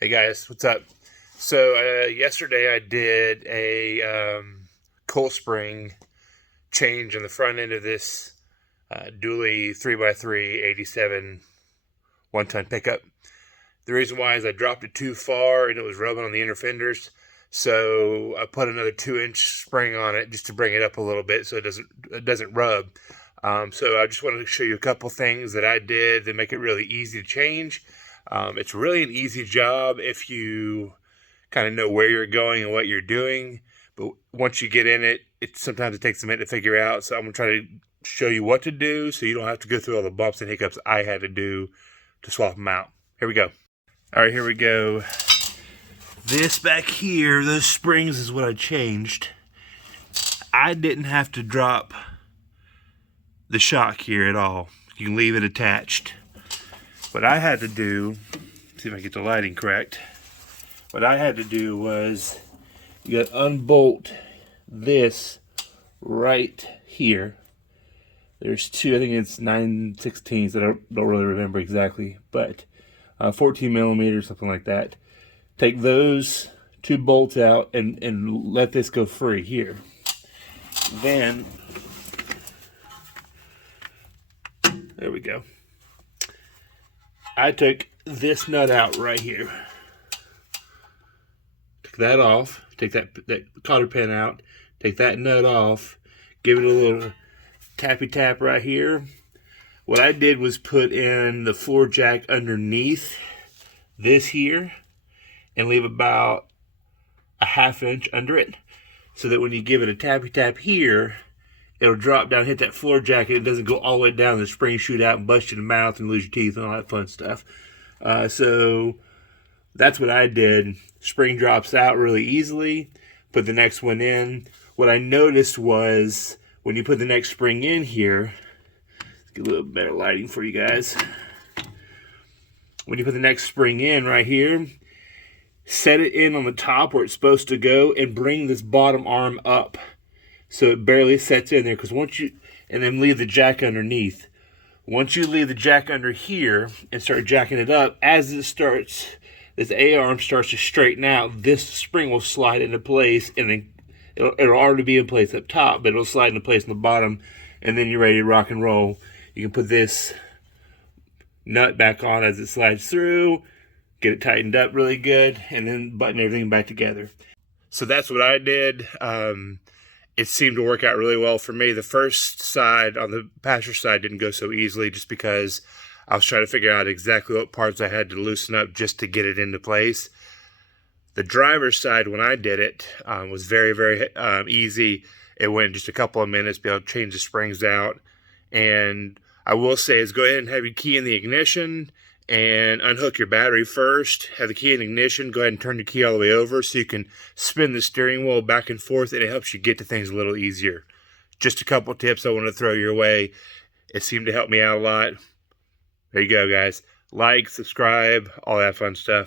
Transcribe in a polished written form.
Hey guys, what's up? So yesterday I did a coil spring change on the front end of this dually 3x3 87 one-ton pickup. The reason why is I dropped it too far and it was rubbing on the inner fenders. So I put another 2-inch spring on it just to bring it up a little bit so it doesn't rub. So I just wanted to show you a couple things that I did that make it really easy to change. It's really an easy job if you kind of know where you're going and what you're doing. But once you get in it, sometimes it takes a minute to figure out. So I'm gonna try to show you what to do so you don't have to go through all the bumps and hiccups I had to do to swap them out. Here we go. All right, here we go. This back here, those springs is what I changed. I didn't have to drop the shock here at all. You can leave it attached. What I had to do, see if I get the lighting correct. What I had to do was you got to unbolt this right here. There's two, I think it's 9/16. I don't really remember exactly, but 14 millimeters, something like that. Take those two bolts out and let this go free here. Then, there we go. I took this nut out right here. Take that off. Take that cotter pin out. Take that nut off. Give it a little tappy tap right here. What I did was put in the floor jack underneath this here and leave about a 1/2 inch under it so that when you give it a tappy tap here, it'll drop down, hit that floor jack, and it doesn't go all the way down, the spring shoot out and bust you in the mouth and lose your teeth and all that fun stuff. So that's what I did. Spring drops out really easily. Put the next one in. What I noticed was when you put the next spring in here, let's get a little better lighting for you guys. When you put the next spring in right here, set it in on the top where it's supposed to go and bring this bottom arm up so it barely sets in there, because and then leave the jack underneath. Once you leave the jack under here and start jacking it up, as this A-arm starts to straighten out, this spring will slide into place, and then it'll already be in place up top, but it'll slide into place on the bottom, and then you're ready to rock and roll. You can put this nut back on as it slides through, get it tightened up really good, and then button everything back together. So that's what I did. It seemed to work out really well for me. The first side, on the passenger side, didn't go so easily just because I was trying to figure out exactly what parts I had to loosen up just to get it into place. The driver's side, when I did it, was very, very easy. It went just a couple of minutes, be able to change the springs out. And I will say is go ahead and have your key in the ignition and unhook your battery first. Have the key in ignition. Go ahead and turn the key all the way over so you can spin the steering wheel back and forth, and it helps you get to things a little easier. Just a couple tips I want to throw your way. It seemed to help me out a lot. There you go, guys. Like, subscribe, all that fun stuff.